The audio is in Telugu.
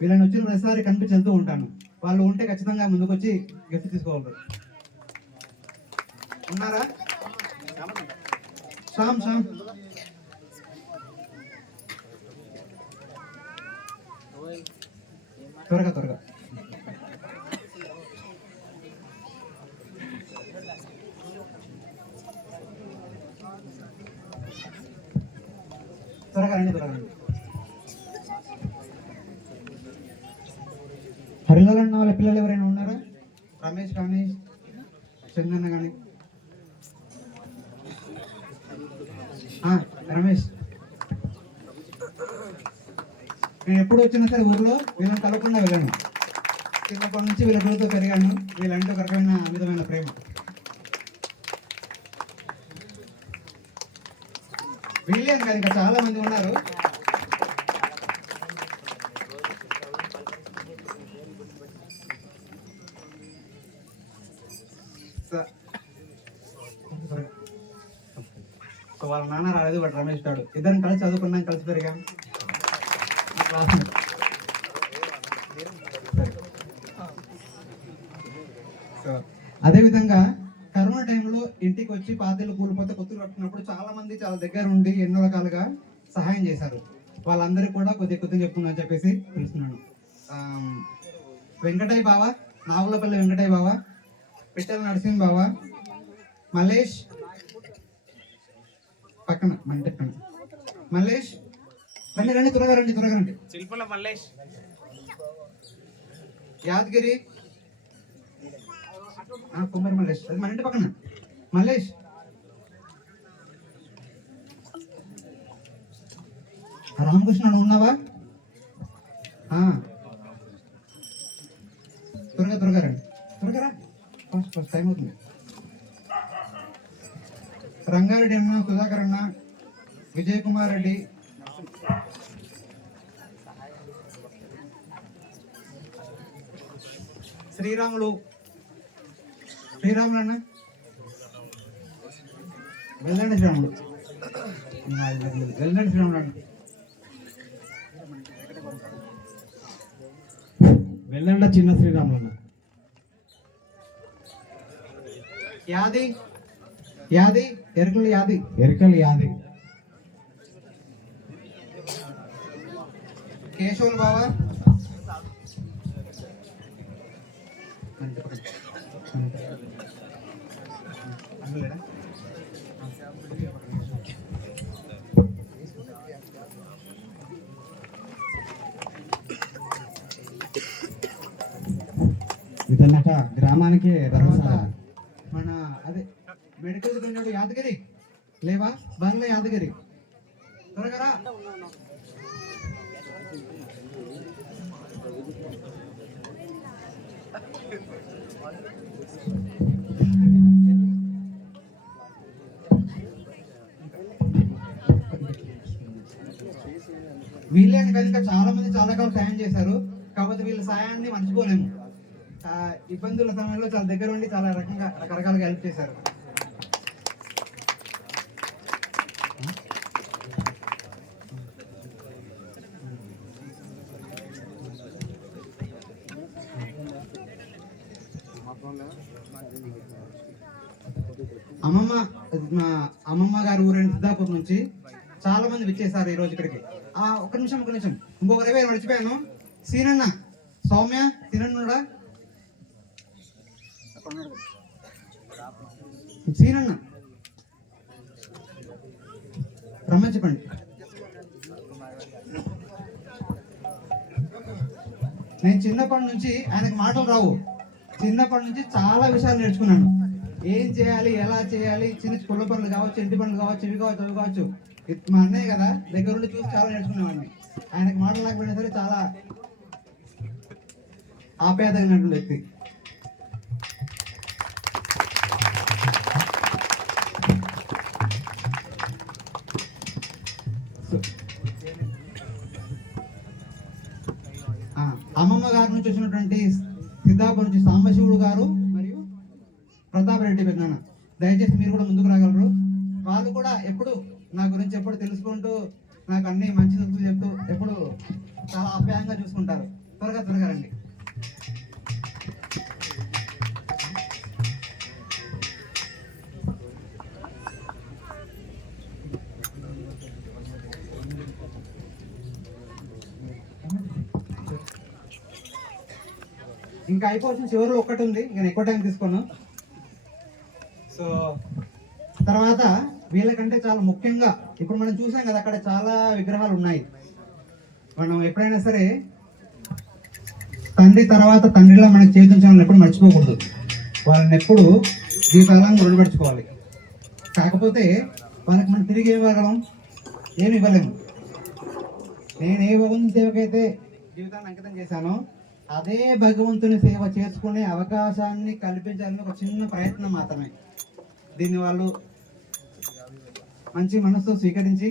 వీళ్ళని వచ్చిన ప్రతిసారి కనిపించేస్తూ ఉంటాను. వాళ్ళు ఉంటే ఖచ్చితంగా ముందుకు వచ్చి గిఫ్ట్ తీసుకోవాలి. ఉన్నారా? శ్యామ్ శ్యామ్. త్వరగా త్వరగా. త్వరగా రండి త్వరగా రండి. చదవాలన్న వాళ్ళ పిల్లలు ఎవరైనా ఉన్నారా? రమేష్ కానీ చందన్న కానీ రమేష్. నేను ఎప్పుడు వచ్చినా సరే ఊర్లో వీళ్ళని కలవకుండా వెళ్ళాను. చిన్నప్పటి నుంచి వీళ్ళ పిల్లలతో పెరిగాను. వీళ్ళంటే ఒక రకమైన అమితమైన ప్రేమ. వీళ్ళే కానీ ఇంకా చాలా మంది ఉన్నారు. సో వాళ్ళ నాన్న రాలేదు వాడు రమేష్ గారు ఇద్దరం కలిసి చదువుకున్నాం కలిసి పెరిగాం. సో అదేవిధంగా కరోనా టైంలో ఇంటికి వచ్చి పాతలు కూలిపోతే కొత్తలు కట్టుకున్నప్పుడు చాలా మంది చాలా దగ్గర ఉండి ఎన్నో రకాలుగా సహాయం చేశారు. వాళ్ళందరికీ కూడా కొద్దిగా కొద్దిగా చెప్తున్నా చెప్పేసి పిలుస్తున్నాను. వెంకటయ్య బావ నాగులపల్లి వెంకటయ్య బావ పిట్టల నరసింహ బావ మలేష్ పక్కన మన ఇంటి పక్కన మల్లేష్ రండి రండి త్వరగా రండి త్వరగా రండి. శిల్పుల మల్లేష్. యాదగిరి. ఆ, కుమారి మల్లేష్. అది మన ఇంటి పక్కన. మల్లేష్. రామకృష్ణ ఉన్నావా. త్వరగా త్వరగా రండి. త్వరగా రా. ఫస్ట్ ఫస్ట్ టైం అవుతుంది. రంగారెడ్డి అన్న సుధాకర్ అన్న విజయ్ కుమార్ రెడ్డి. శ్రీరాములు. శ్రీరాములు అన్న. వెళ్ళండి శ్రీరాముడు వెళ్ళండి శ్రీరాముడు అన్న. వెళ్ళండి చిన్న శ్రీరాములన్న యాది. యాది ఎరుకులు యాది. ఎరకల్ యాది. కేశవులు బావా. ఇతన్నట గ్రామానికి అదే మెడికల్ యాదగిరి. లేవా? బంగ్లా యాదగిరి. త్వరగా వీళ్ళే అని ఇంకా చాలా మంది చాలా రకాల సాయం చేశారు. కాకపోతే వీళ్ళ సాయాన్ని మర్చిపోలేము. ఇబ్బందుల సమయంలో చాలా దగ్గర ఉండి చాలా రకంగా రకరకాలుగా హెల్ప్ చేశారు. అమ్మమ్మ మా అమ్మమ్మ గారి ఊరైన సిద్ధాపూర్ నుంచి చాలా మంది విచ్చేసారు ఈ రోజు ఇక్కడికి. ఆ ఒక్క నిమిషం ఒక్క నిమిషం. ఇంకొక ఇరవై మర్చిపోయాను. సీనన్న సౌమ్య సీనన్నుడా సీనన్న. రమ్మని చెప్పండి. నేను చిన్నప్పటి నుంచి ఆయనకు మాటలు రావు. చిన్నప్పటి నుంచి చాలా విషయాలు నేర్చుకున్నాను. ఏం చేయాలి ఎలా చేయాలి చిన్న కుళ్ళ పనులు కావచ్చు ఇంటి పనులు కావచ్చు ఇవి కావచ్చు అవి కావచ్చు. మా అన్నయ్య కదా దగ్గర ఉండి చూసి చాలా నేర్చుకునేవాడిని. ఆయనకు మాటలు లేకపోయినా సరే చాలా ఆప్యాయతమైనటువంటి వ్యక్తి. అమ్మమ్మ గారి నుంచి వచ్చినటువంటి సిద్ధాపూర్ నుంచి సాంబశివుడు గారు మరియు ప్రతాప్ రెడ్డి పెద్దనాన్న దయచేసి మీరు కూడా ముందుకు రాగలరు. వాళ్ళు కూడా ఎప్పుడు నా గురించి ఎప్పుడు తెలుసుకుంటూ నాకు అన్ని మంచి చెప్తూ ఎప్పుడు చాలా అప్యాయంగా చూసుకుంటారు. త్వరగా త్వరగా రండి. ఇంకా అయిపోవాల్సిన చివరిలో ఒక్కటి ఉంది. ఇంకా ఎక్కువ టైం తీసుకోను. సో తర్వాత వీళ్ళకంటే చాలా ముఖ్యంగా ఇప్పుడు మనం చూసాం కదా అక్కడ చాలా విగ్రహాలు ఉన్నాయి. మనం ఎప్పుడైనా సరే తండ్రి తర్వాత తండ్రిలో మనకు చేతించాలని ఎప్పుడు మర్చిపోకూడదు. వాళ్ళని ఎప్పుడు జీవితాలను రుణపరుచుకోవాలి. కాకపోతే వాళ్ళకి మనం తిరిగి ఏమి ఇవ్వగలం? ఏమి ఇవ్వలేము. నేను ఏ భగవంతుని సేవకైతే జీవితాన్ని అంకితం చేశానో అదే భగవంతుని సేవ చేసుకునే అవకాశాన్ని కల్పించాలని ఒక చిన్న ప్రయత్నం మాత్రమే. దీన్ని వాళ్ళు మంచి మనసు స్వీకరించి